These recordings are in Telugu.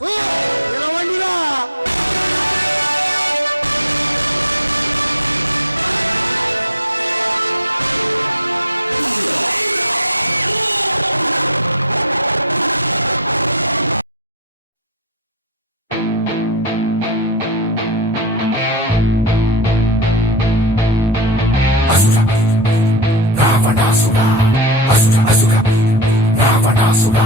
పిలవండిరా. అసుర రావణాసుర అసుర అసుర రావణాసుర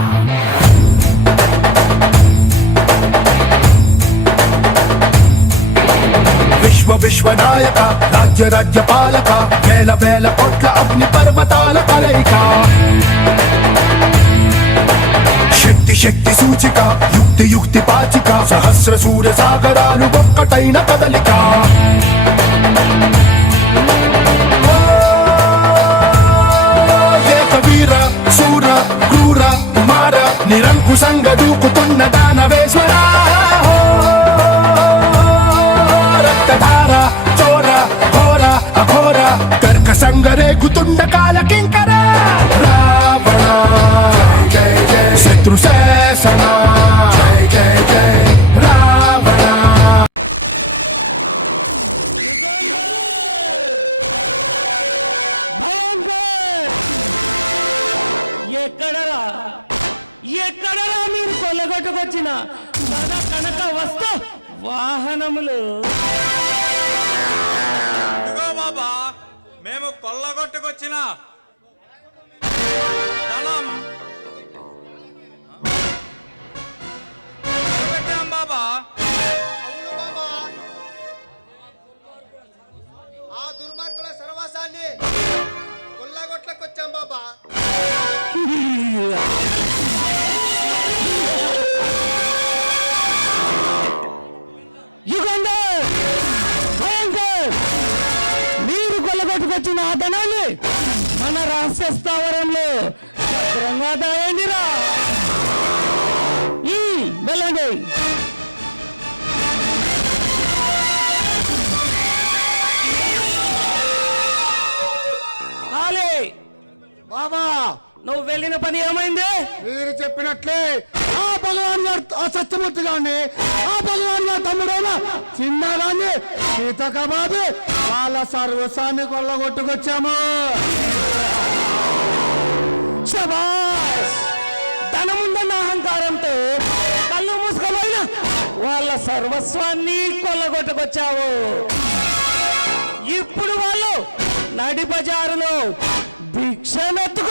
విశ్వనాయక రాజ్య రాజ్యపాలక వేల వేల కోట్ల అగ్ని పర్వతాల కలయిక శక్తి శక్తి సూచిక యుక్తి యుక్తి పాచిక సహస్ర సూర్య సాగరాలు ఒక్కటైన కదలిక ఏకవీర శూర క్రూర కుమార నిరంకుశంగా దూకుతున్న దానవేశ్వర సంగరేకుతున్న కాలకింకర రావణ జై జై జై శత్రు శాసన జై జై జై రావణ. ఎక్కడరా ఎక్కడరా మీరు కొల్లగొట్టుకొచ్చిన ధన కనక వస్తు వాహనములు? బాబా, మేము కొల్లగొట్టుకొచ్చిన ధనం పెట్టాం బాబా. అవును బాబా, ఆ దుర్మార్గుల సర్వాసాన్ని కొల్లగొట్లకొచ్చాం బాబా. మీరు కొల్లగొట్టుకొచ్చిన ఆ ధనాన్ని మన రహస్య స్థావరంలో భద్రంగా దాయండిరా. వెళ్ళండి. బాబా, నువ్వు వెళ్ళిన పని ఏమైంది? మీరు చెప్పినట్లే ఆ భగవాన్ గారు, ఆ సత్యమూర్తి గారిని, ఆ భగవాన్ గారు తమ్ముడైన చిన్నగాన్ని సీతకబాబు వాళ్ళ సర్వస్వాన్ని కొల్లగొట్టుకొచ్చాము. శభాష్! ధనముందన్న అహంకారంతో కళ్ళు మూసుకపోయిన వాళ్ళ సర్వస్వాన్ని కొల్లగొట్టుకొచ్చావు. ఇప్పుడు వాళ్ళు నడి బజారులో భిక్షమెత్తు